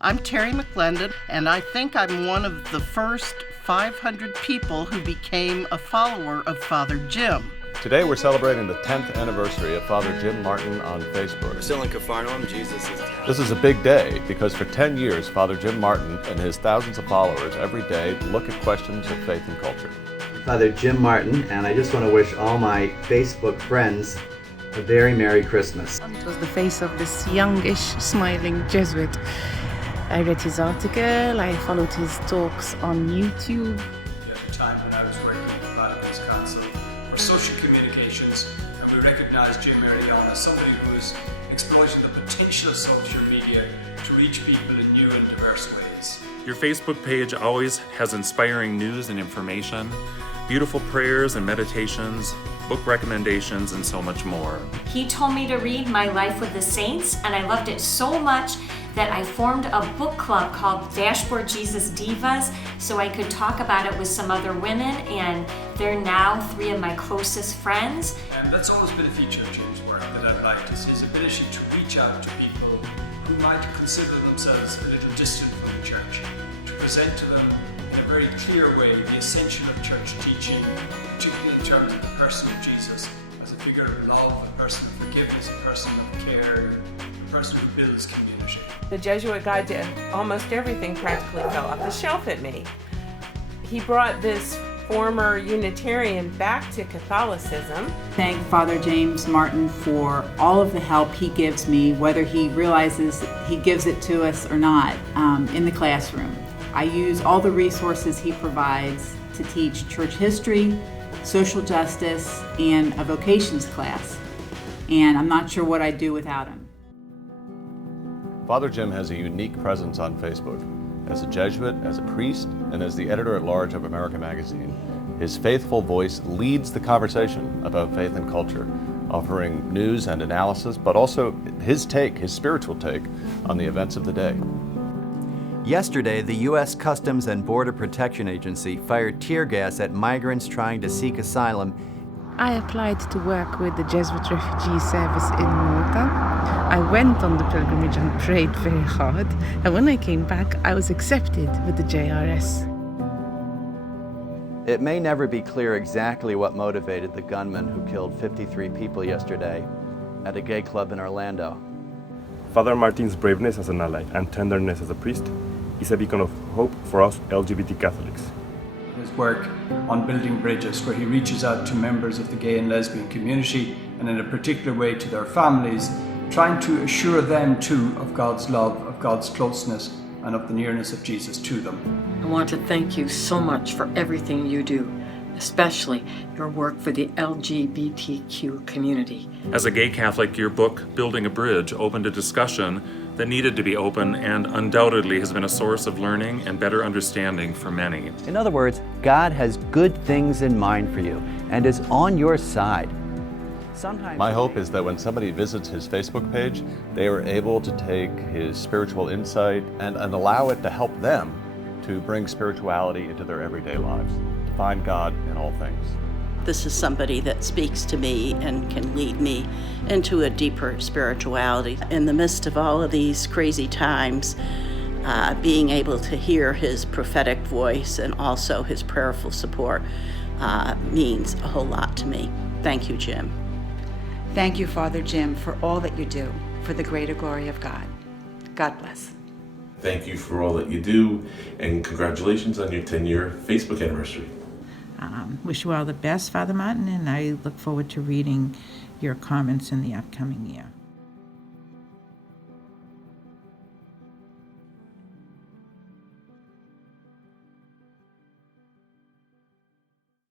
I'm Terry McClendon, and I think I'm one of the first 500 people who became a follower of Father Jim. Today we're celebrating the 10th anniversary of Father Jim Martin on Facebook. We're still in Capharnaum, Jesus is dead. This is a big day because for 10 years, Father Jim Martin and his thousands of followers every day look at questions of faith and culture. Father Jim Martin, and I just want to wish all my Facebook friends a very Merry Christmas. It was the face of this youngish, smiling Jesuit. I read his article, I followed his talks on YouTube. At the time when I was working at the VATICAN'S Council for Social Communications, and we recognized Jim early on as somebody who was exploiting the potential of social media to reach people in new and diverse ways. Your Facebook page always has inspiring news and information, beautiful prayers and meditations, book recommendations, and so much more. He told me to read My Life with the Saints, and I loved it so much that I formed a book club called Dashboard Jesus Divas so I could talk about it with some other women, and they're now 3 of my closest friends. And that's always been a feature of Jim's work that I've liked, is his ability to reach out to people who might consider themselves a little distant from the church, to present to them in a very clear way the essential of church teaching, particularly in terms of the person of Jesus as a figure of love, a person of forgiveness, a person of care, a person who builds community. The Jesuit guide to almost everything practically fell off the shelf at me. He brought this former Unitarian back to Catholicism. Thank Father James Martin for all of the help he gives me, whether he realizes he gives it to us or not, in the classroom. I use all the resources he provides to teach church history, social justice, and a vocations class. And I'm not sure what I'd do without him. Father Jim has a unique presence on Facebook. As a Jesuit, as a priest, and as the editor-at-large of America Magazine, his faithful voice leads the conversation about faith and culture, offering news and analysis, but also his spiritual take on the events of the day. Yesterday, the U.S. Customs and Border Protection Agency fired tear gas at migrants trying to seek asylum. I applied to work with the Jesuit Refugee Service in Malta. I went on the pilgrimage and prayed very hard, and when I came back, I was accepted with the JRS. It may never be clear exactly what motivated the gunman who killed 53 people yesterday at a gay club in Orlando. Father Martin's braveness as an ally and tenderness as a priest is a beacon of hope for us LGBT Catholics. His work on building bridges, where he reaches out to members of the gay and lesbian community, and in a particular way to their families, trying to assure them too of God's love, of God's closeness, and of the nearness of Jesus to them. I want to thank you so much for everything you do, especially your work for the LGBTQ community. As a gay Catholic, your book, Building a Bridge, opened a discussion that needed to be open and undoubtedly has been a source of learning and better understanding for many. In other words, God has good things in mind for you and is on your side. Sometimes My hope is that when somebody visits his Facebook page, they are able to take his spiritual insight and allow it to help them to bring spirituality into their everyday lives, to find God in all things. This is somebody that speaks to me and can lead me into a deeper spirituality. In the midst of all of these crazy times, being able to hear his prophetic voice and also his prayerful support means a whole lot to me. Thank you, Jim. Thank you, Father Jim, for all that you do for the greater glory of God. God bless. Thank you for all that you do, and congratulations on your 10-year Facebook anniversary. Wish you all the best, Father Martin, and I look forward to reading your comments in the upcoming year.